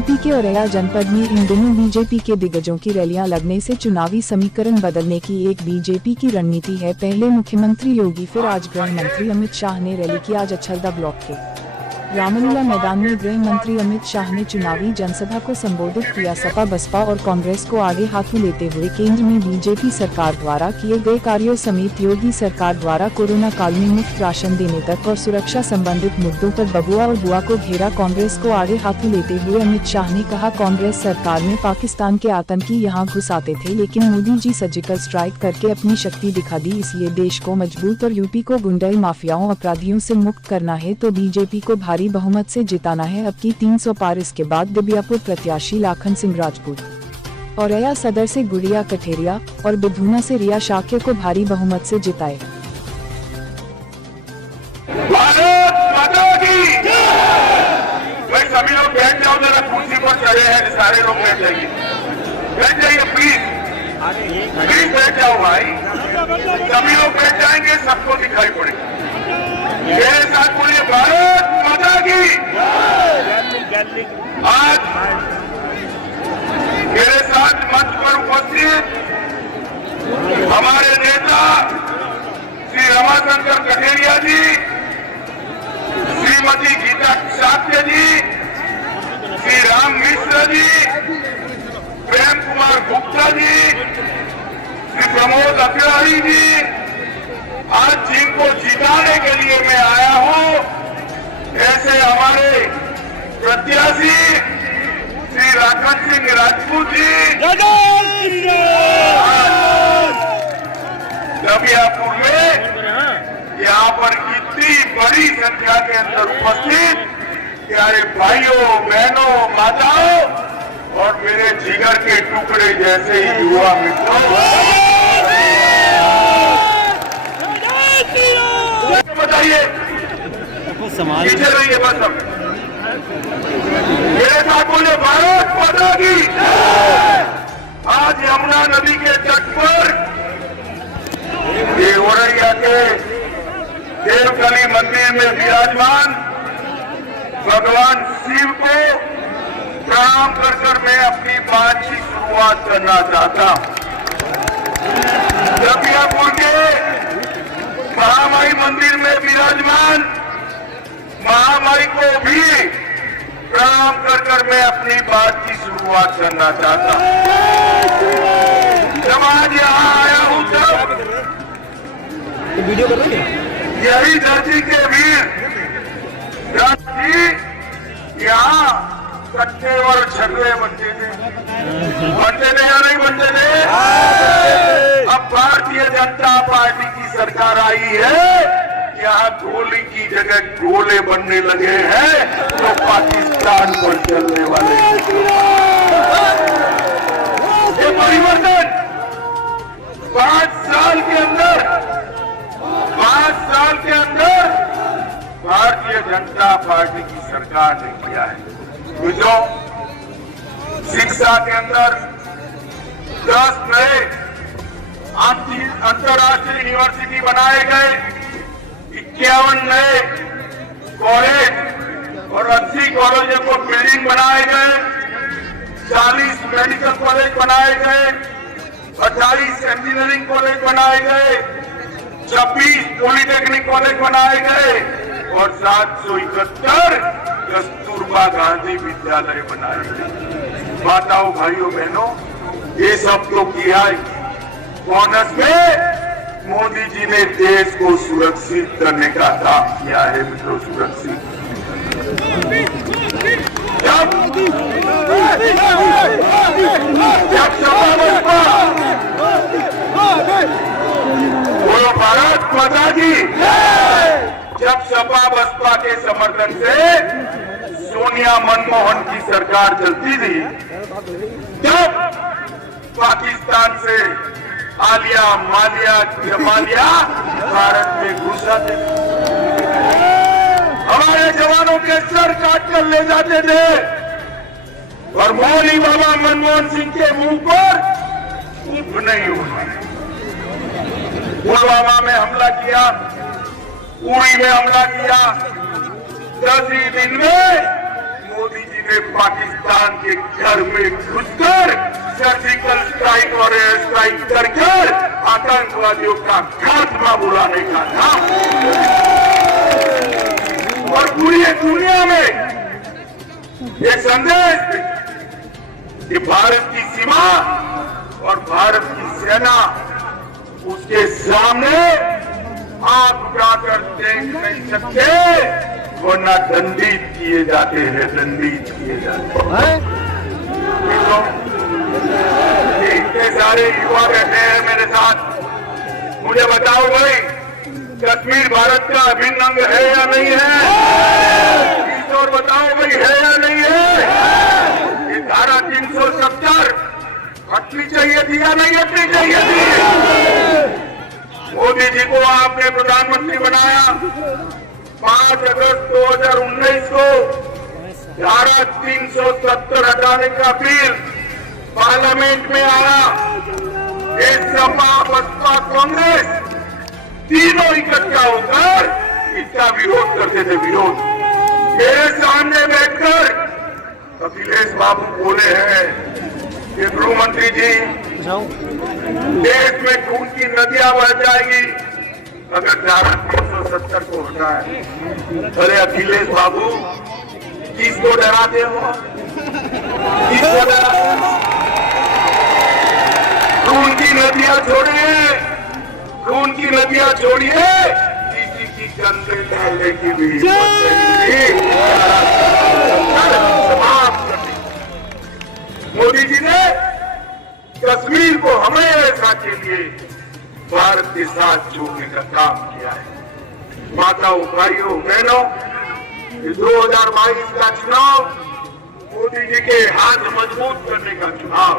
UP के औरैया जनपद में इन दिनों बीजेपी के दिग्गजों की रैलियां लगने से चुनावी समीकरण बदलने की एक बीजेपी की रणनीति है। पहले मुख्यमंत्री योगी, फिर आज गृह मंत्री अमित शाह ने रैली की। आज अछलदा ब्लॉक के रामलीला मैदान में गृह मंत्री अमित शाह ने चुनावी जनसभा को संबोधित किया। सपा, बसपा और कांग्रेस को आगे हाथों लेते हुए केंद्र में बीजेपी सरकार द्वारा किए गए कार्यों समेत योगी सरकार द्वारा कोरोना काल में मुफ्त राशन देने तक और सुरक्षा संबंधित मुद्दों पर बबुआ और बुआ को घेरा। कांग्रेस को आगे हाथों लेते हुए अमित शाह ने कहा, कांग्रेस सरकार में पाकिस्तान के आतंकी यहाँ घुस आते थे, लेकिन मोदी जी सर्जिकल स्ट्राइक करके अपनी शक्ति दिखा दी। इसलिए देश को मजबूत और यूपी को गुंडा माफियाओं अपराधियों से मुक्त करना है तो बीजेपी को भारी बहुमत से जिताना है। अब की 300 पार। इसके बाद दिबियापुर प्रत्याशी लाखन सिंह राजपूत, औरैया सदर से गुड़िया कठेरिया और बिधुना से रिया शाक्य को भारी बहुमत से जिताए। भारत माता की भाई, सभी लोग बैठ जाओ, जरा कुर्सी पर चढ़े हैं, सारे लोग बैठ जाइए प्लीज बैठ जाओ भाई, सभी लोग बैठ जाएंगे, सबको दिखाई पड़ेगा। मेरे साथ बोलिए, भारत माता की। आज मेरे साथ मंच पर उपस्थित हमारे नेता श्री रमाशंकर कठेरिया जी, श्रीमती गीता शाक्य जी, श्री राम मिश्र जी, प्रेम कुमार गुप्ता जी, श्री प्रमोद अग्रवाही जी, आज जिनको जिताने के लिए मैं आया हूं, ऐसे हमारे प्रत्याशी श्री लाखन सिंह राजपूत जी दबियापुर में यहाँ पर इतनी बड़ी संख्या के अंदर उपस्थित प्यारे भाइयों, बहनों, माताओं और मेरे जिगर के टुकड़े जैसे ही युवा मित्रों, बताइए पीछे रहिए बस। अब मेरे साथ बोले, भारत माता की। आज यमुना नदी के तट पर ये औरैया के देवकली मंदिर में विराजमान भगवान शिव को प्रणाम कर मैं अपनी बात की शुरुआत करना चाहता हूं। दबियापुर के महामाई मंदिर में विराजमान महामाई को भी प्रणाम कर मैं अपनी बात की शुरुआत करना चाहता हूं। जब आज यहाँ आया हूं तब यही धरती के वीर यहाँ कट्टे और झगड़े बनते थे या नहीं बनते थे? अब भारतीय जनता पार्टी की सरकार आई है, यहाँ गोली की जगह गोले बनने लगे हैं तो पाकिस्तान पर चलने वाले ये परिवर्तन 5 साल के अंदर भारतीय जनता पार्टी की सरकार ने किया है। जो शिक्षा के अंदर 10 नए अंतर्राष्ट्रीय यूनिवर्सिटी बनाए गए, 51 नए कॉलेज और 80 कॉलेजों को बिल्डिंग बनाए गए, 40 मेडिकल कॉलेज बनाए गए, 28 इंजीनियरिंग कॉलेज बनाए गए, 26 पॉलिटेक्निक कॉलेज बनाए गए और 771 कस्तूरबा गांधी विद्यालय बनाए गए। माताओं, भाइयों, बहनों, ये सब तो किया है बोनस में मोदी जी ने देश को सुरक्षित करने का काम किया है। मित्रों, सुरक्षित जब सपा बसपा बोलो, भारत माता की। जब सपा बसपा के समर्थन से सोनिया मनमोहन की सरकार चलती थी, जब पाकिस्तान से आलिया मालिया जमालिया भारत में घुस जाते थे, हमारे जवानों के सर काट कर ले जाते थे और मौली बाबा मनमोहन सिंह के मुंह पर कुछ नहीं होना। पुलवामा में हमला किया, उड़ी में हमला किया, 10 ही दिन में मोदी जी ने पाकिस्तान के घर में घुसकर सर्जिकल स्ट्राइक और एयर स्ट्राइक कर आतंकवादियों का खात्मा बुलाने का था। और पूरी दुनिया में ये संदेश कि भारत की सीमा और भारत की सेना उसके सामने आप जाकर देख नहीं सकते, वरना दंडित किए जाते हैं, दंडित किए जाते हैं। इतने सारे युवा बैठे हैं मेरे साथ, मुझे बताओ भाई, कश्मीर भारत का अभिन्न अंग है या नहीं है? इस और बताओ भाई, है या नहीं है? ये धारा 370 हटनी चाहिए थी या नहीं हटनी चाहिए थी? मोदी जी को आपने प्रधानमंत्री बनाया 5 अगस्त 2019 को धारा 370 हटाने का बिल पार्लियामेंट में आया। एक सपा, बसपा, कांग्रेस तीनों इकट्ठा होकर इसका विरोध करते थे। विरोध मेरे सामने बैठकर अखिलेश बाबू बोले हैं कि गृह मंत्री जी, देश में खून की नदियां बह जाएगी अगर धारा 370 को हटाए। अरे अखिलेश बाबू, किसको डराते हो? किसको डराते हो? खून की नदियां छोड़िए, खून की नदियां छोड़िए, किसी की गंदे डालने की भी समाप्त कर दी। मोदी जी ने कश्मीर को हमेशा के लिए भारत के साथ जोड़ने का काम किया है। माताओं, भाइयों, बहनों, 2022 का चुनाव मोदी जी के हाथ मजबूत करने का चुनाव,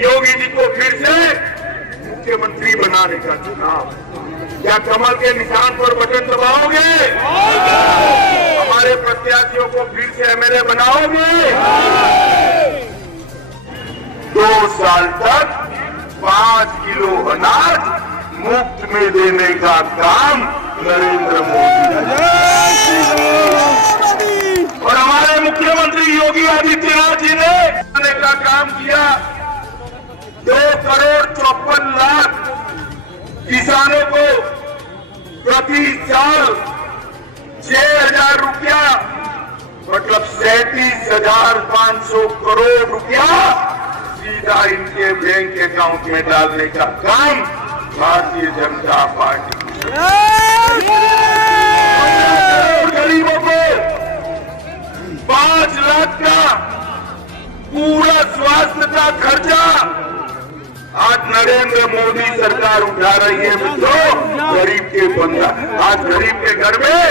योगी जी को फिर से मुख्यमंत्री बनाने का चुनाव। क्या कमल के निशान पर बटन दबाओगे? हमारे प्रत्याशियों को फिर से एमएलए बनाओगे? 2 साल तक 5 किलो अनाज मुफ्त में देने का काम नरेंद्र मोदी और हमारे मुख्यमंत्री योगी आदित्यनाथ जी ने देने का काम किया। 2 करोड़ 54 लाख किसानों को प्रति साल 6,000 रुपया, मतलब 37,500 करोड़ रुपया सीधा इनके बैंक अकाउंट में डालने का काम भारतीय जनता पार्टी। गरीबों को 5 लाख का पूरा स्वास्थ्य का खर्चा आज नरेंद्र मोदी सरकार उठा रही है। मित्रों, गरीब के बंदा, आज गरीब के घर में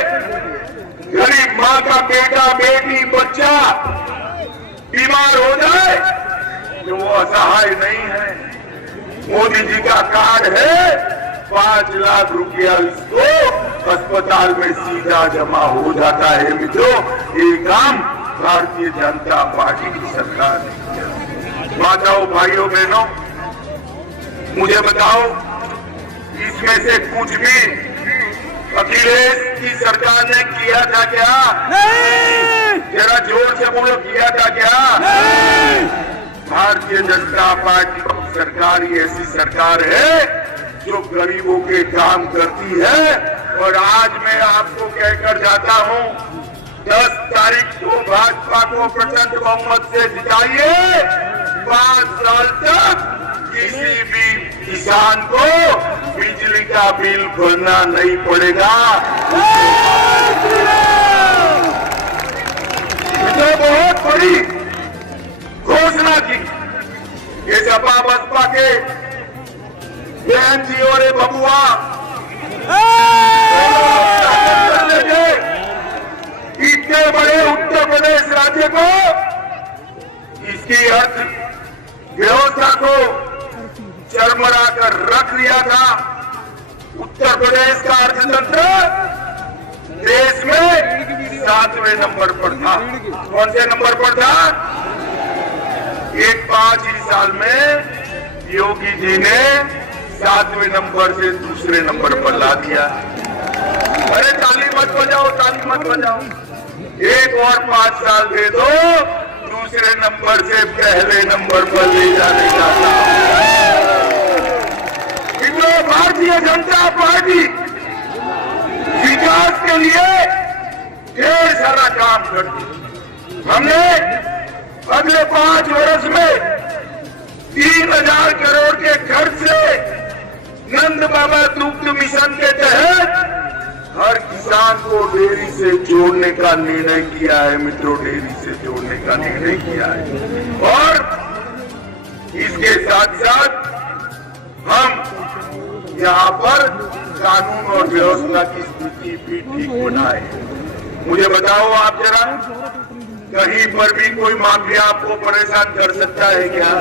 गरीब माँ का बेटा, बेटी, बच्चा बीमार हो जाए तो वो असहाय नहीं है। मोदी जी का कार्ड है, 5 लाख रुपया इसको अस्पताल में सीधा जमा हो जाता है। मित्रों, ये काम भारतीय जनता पार्टी की सरकार ने किया। माताओं, भाइयों, बहनों, मुझे बताओ, इसमें से कुछ भी अखिलेश की सरकार ने किया था क्या? जरा जोर से बोलो, किया था क्या? भारतीय जनता पार्टी की सरकार ही ऐसी सरकार है जो गरीबों के काम करती है। और आज मैं आपको कहकर जाता हूं, 10 तारीख को भाजपा को प्रचंड बहुमत से जिताइए। 5 साल तक किसी भी किसान को बिजली का बिल भरना नहीं पड़ेगा। तो बहुत बड़ी घोषणा की ये सपा बसपा के बहन जी और बबुआ इतने बड़े उत्तर प्रदेश राज्य को, इसकी अर्थ व्यवस्था को चरमरा कर रख दिया था। उत्तर प्रदेश का अर्थतंत्र देश में 7वें नंबर पर था। कौन से नंबर पर था? एक 5 ही साल में योगी जी ने 7वें नंबर से दूसरे नंबर पर ला दिया। अरे ताली मत बजाओ, ताली मत बजाओ। एक और 5 साल दे दो, दूसरे नंबर से पहले नंबर पर ले जाने का काम। मित्रों, भारतीय जनता पार्टी विकास के लिए ढेर सारा काम करती है। हमने अगले 5 वर्ष में 3000 करोड़ के खर्च से नंद बाबा दुग्ध मिशन के तहत हर किसान को डेयरी से जोड़ने का निर्णय किया है। मित्रों, डेयरी से जोड़ने का निर्णय किया है। और इसके साथ साथ हम यहाँ पर कानून और व्यवस्था की स्थिति भी ठीक बनाए। मुझे बताओ आप जरा, कहीं पर भी कोई माफिया आपको परेशान कर सकता है क्या?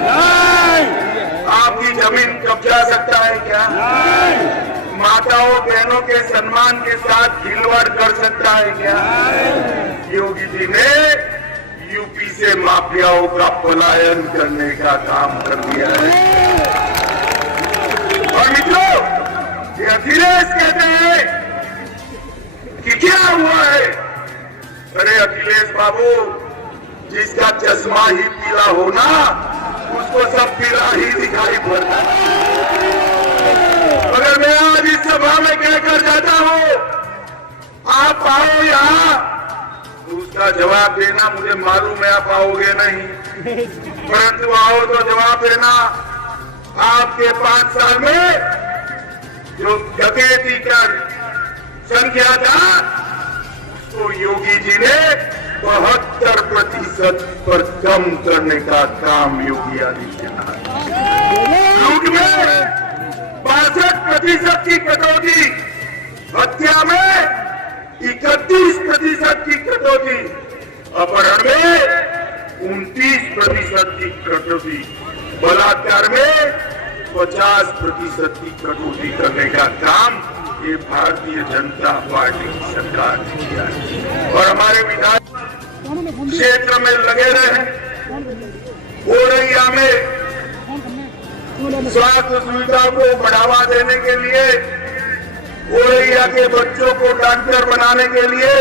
आपकी जमीन कब्जा सकता है क्या? माताओं बहनों के सम्मान के साथ खिलवाड़ कर सकता है क्या? योगी जी ने यूपी से माफियाओं का पलायन करने का काम कर दिया है। और मित्रों, ये अखिलेश कहते हैं कि क्या हुआ है? अरे अखिलेश बाबू, जिसका चश्मा ही पीला हो ना, उसको सब पीला ही दिखाई पड़ता है। अगर मैं आज इस सभा में कहकर जाता हूं, आप आओ यहाँ, तो उसका जवाब देना मुझे मालूम है आप आओगे नहीं, परंतु आओ तो जवाब देना। आपके 5 साल में जो डकैती का संख्या था, तो योगी जी ने 72% पर कम करने का काम योगी आदित्यनाथ। लूट में 62% की कटौती, हत्या में 31% की कटौती, अपहरण में 29% की कटौती, बलात्कार में 50% की कटौती करने का काम ये भारतीय जनता पार्टी की सरकार ने किया है। और हमारे विधायक क्षेत्र में लगे रहे। औरैया में स्वास्थ्य सुविधा को बढ़ावा देने के लिए, औरैया के बच्चों को डॉक्टर बनाने के लिए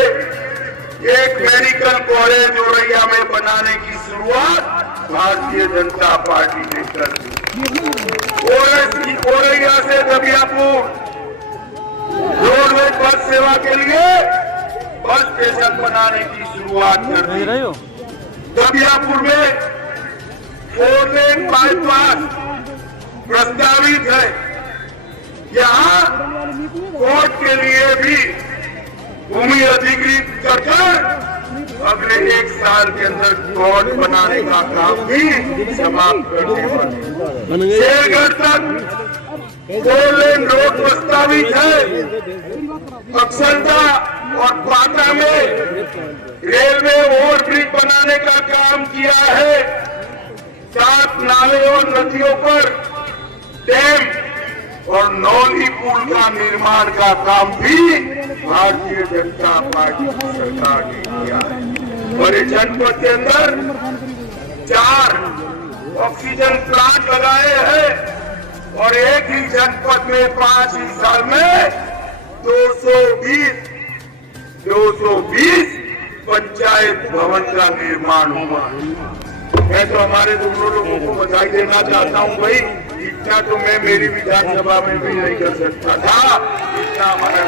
एक मेडिकल कॉलेज औरैया में बनाने की शुरुआत भारतीय जनता पार्टी ने कर दी। औरैया से दबियापुर रोडवेज बस सेवा के लिए बस स्टेशन बनाने की शुरुआत कर दी। दबियापुर में 4 लेन बाईपास प्रस्तावित है। यहाँ कोर्ट के लिए भी भूमि अधिकृत कर अगले 1 साल के अंदर कोर्ट बनाने का काम भी समाप्त करने वाले। शेरगढ़ तक 4 लेन रोड प्रस्तावित है। अक्षरता और पाटा में रेलवे ओवरब्रिज बनाने का काम किया है। 7 नाले और नदियों पर डैम और नौली पुल का निर्माण का काम भी भारतीय जनता पार्टी की सरकार ने किया है। और इस जनपद के अंदर 4 ऑक्सीजन प्लांट लगाए हैं और एक ही जनपद में 5 ही साल में 220 पंचायत भवन का निर्माण हुआ। मैं तो हमारे दोनों लोगों को बधाई देना चाहता हूं भाई, इतना तो मैं मेरी विधानसभा में भी नहीं कर सकता था। इतना हमारा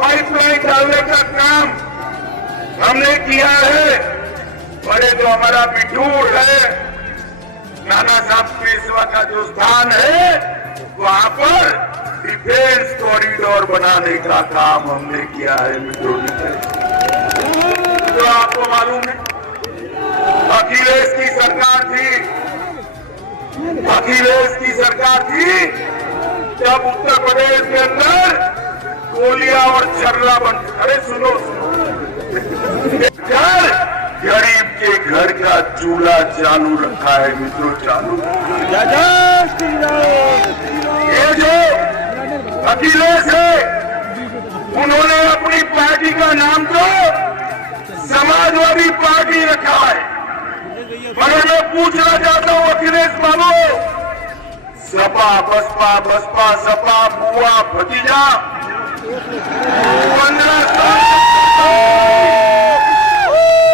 पाइपलाइन डालने का काम हमने किया है। बड़े जो हमारा बिठूर है, नाना साहब पेशवा का जो स्थान है, वहां पर डिफेंस कॉरिडोर बनाने का काम हमने किया है। मित्रों, तो आपको मालूम है अखिलेश की सरकार थी, अखिलेश की सरकार थी जब उत्तर प्रदेश के अंदर गोलियां और छर्रा बन। अरे सुनो गरीब के घर का चूल्हा चालू रखा है। मित्रों, चालू। ये जो अखिलेश है, उन्होंने अपनी पार्टी का नाम तो समाजवादी पार्टी पूछना चाहता हूं अखिलेश बाबू, सपा बसपा बसपा सपा बुआ भतीजा 15 साल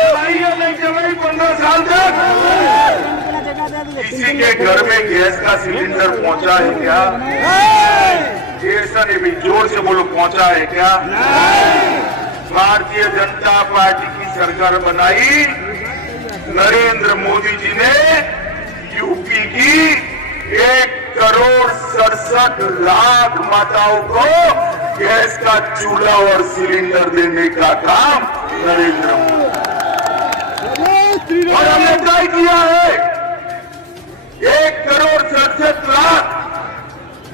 चलाइए नहीं चलाई 15 साल तक किसी के घर में गैस का सिलेंडर पहुंचा है क्या? ऐसा नहीं भी, जोर से बोलो, पहुंचा है क्या? भारतीय जनता पार्टी की सरकार बनाई नरेंद्र मोदी जी ने, यूपी की 1,67,00,000 माताओं को गैस का चूल्हा और सिलेंडर देने का काम नरेंद्र मोदी, और हमने तय किया है 1,67,00,000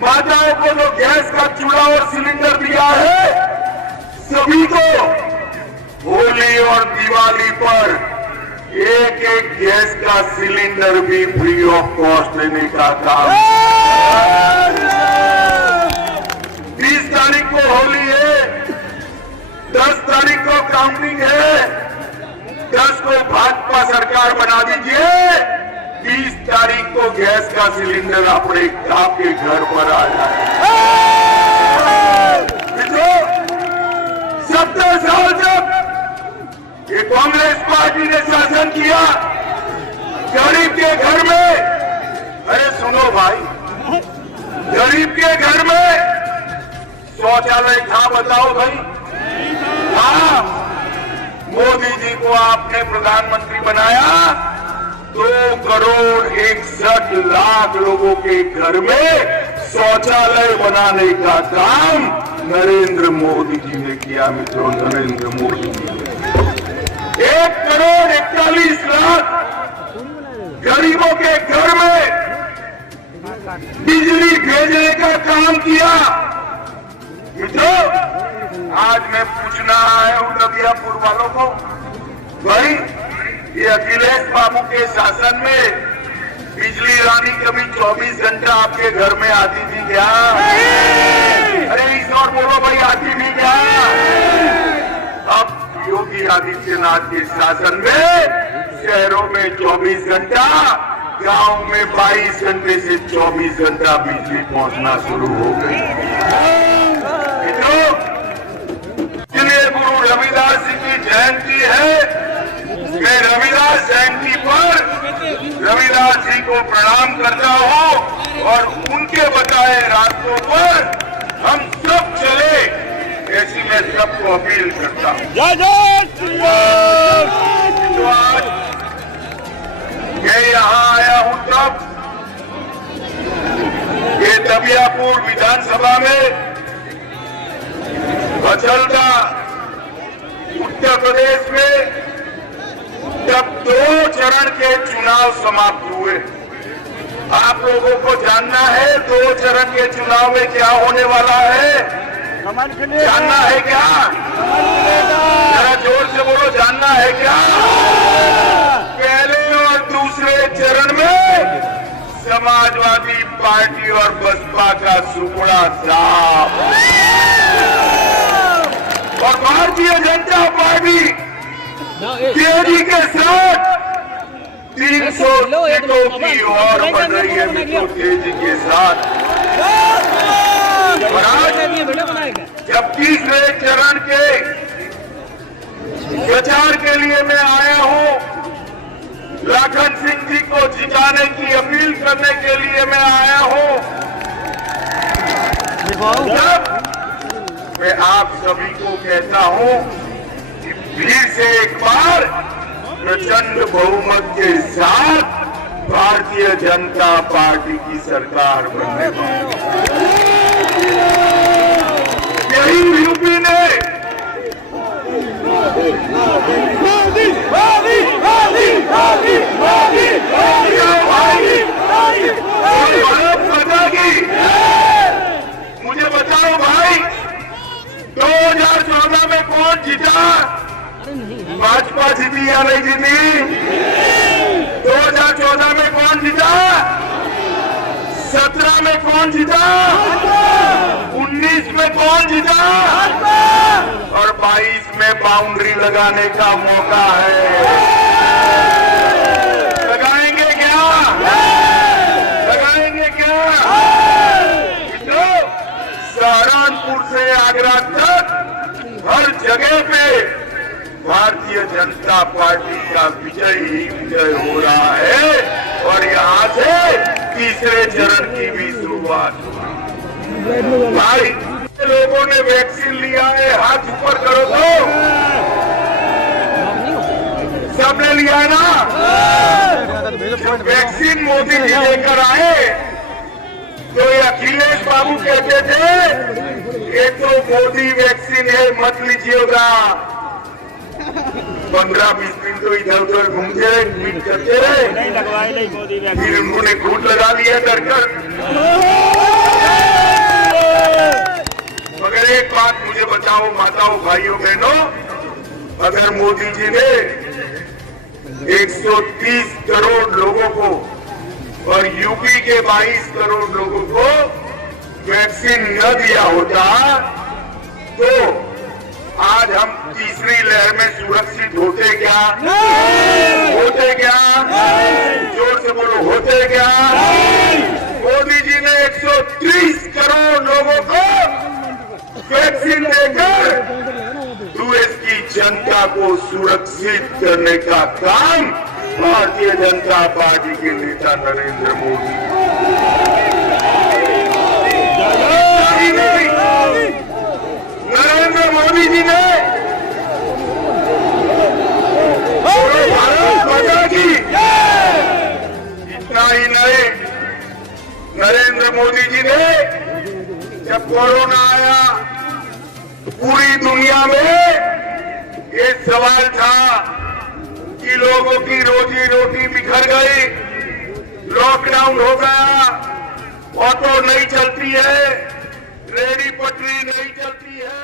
माताओं को जो गैस का चूल्हा और सिलेंडर दिया है, सभी को होली और दिवाली पर एक एक गैस का सिलेंडर भी फ्री ऑफ कॉस्ट देने का काम। 20 तारीख को होली है, 10 तारीख को काउंटिंग है, 10 को भाजपा सरकार बना दीजिए, 20 तारीख को गैस का सिलेंडर अपने आपके घर पर आ जाए। 70 साल तक ये कांग्रेस पार्टी ने शासन किया, गरीब के घर में, अरे सुनो भाई, गरीब के घर में शौचालय था? बताओ भाई। हाँ, मोदी जी को आपने प्रधानमंत्री बनाया, 2,61,00,000 लोगों के घर में शौचालय बनाने का काम नरेंद्र मोदी जी ने किया। मित्रों, नरेंद्र मोदी जी ने 1,41,00,000 गरीबों के घर में बिजली भेजने का काम किया। मित्रों, आज मैं पूछना आया हूं नदियापुर वालों को, भाई ये अखिलेश बाबू के शासन में बिजली रानी कभी 24 घंटा आपके घर में आती थी क्या? अरे इस और बोलो भाई, आती थी क्या? अब योगी आदित्यनाथ के शासन में शहरों में 24 घंटा, गांव में 22 घंटे से 24 घंटा बिजली पहुंचना शुरू हो गई। मित्रों, इसलिए गुरु रविदास जी की जयंती है, मैं रविदास जयंती पर रविदास जी को प्रणाम करता हूं और उनके बताए रास्तों पर हम सब चले, ऐसी मैं सबको अपील करता हूं। तो आज मैं यहां आया हूं तब ये दबियापुर विधानसभा में बचलदा उत्तर प्रदेश में जब 2 चरण के चुनाव समाप्त हुए। आप लोगों को जानना है 2 चरण के चुनाव में क्या होने वाला है? जानना है क्या? जरा जोर से बोलो, जानना है क्या? पहले और दूसरे चरण में समाजवादी पार्टी और बसपा का सुपड़ा साफ, और भारतीय जनता पार्टी तेजी के साथ 300 सीटों की ओर बढ़ रही है। मित्रों, तेजी के साथ। और आज जब तीसरे चरण के प्रचार के लिए मैं आया हूं, लाखन सिंह जी को जिताने की अपील करने के लिए मैं आया हूं, जब मैं आप सभी को कहता हूं कि फिर से एक बार प्रचंड बहुमत के साथ भारतीय जनता पार्टी की सरकार बनने वाली यही यूपी ने मुझे बताओ भाई, 2014 में कौन जीता? भाजपा जीती या नहीं जीती? 2014 में कौन जीता? 17 में कौन जीता? 19 में कौन जीता? और 22 में बाउंड्री लगाने का मौका है। लगाएंगे आगरा तक हर जगह पे भारतीय जनता पार्टी का विजय ही विजय हो रहा है और यहाँ से तीसरे चरण की भी शुरुआत हुई। भाई लोगों ने वैक्सीन लिया है, हाथ ऊपर करो तो सबने लिया है ना। जब वैक्सीन मोदी जी लेकर आए तो ये अखिलेश बाबू कहते थे ये तो मोदी वैक्सीन है, मत लीजिएगा। 15-20 दिन तो इधर उधर घूमते रहे, ट्वीट करते रहे, फिर उन्होंने खूट लगा लिया डरकर। मगर एक बात मुझे बताओ माताओं भाइयों बहनों, अगर मोदी जी ने 130 करोड़ लोगों को और यूपी के 22 करोड़ लोगों को वैक्सीन न दिया होता तो आज हम तीसरी लहर में सुरक्षित होते क्या? होते क्या? जोर से बोलो, होते क्या? मोदी जी ने 130 करोड़ लोगों को वैक्सीन देकर देश की जनता को सुरक्षित करने का काम भारतीय जनता पार्टी के नेता नरेंद्र मोदी। नरेंद्र मोदी जी ने भारत माता की इतना ही नहीं, नरेंद्र मोदी जी ने जब कोरोना आया पूरी दुनिया में ये सवाल था कि लोगों की रोजी रोटी बिखर गई, लॉकडाउन हो गया, ऑटो नहीं चलती है, रेहड़ी पटरी नहीं चलती है।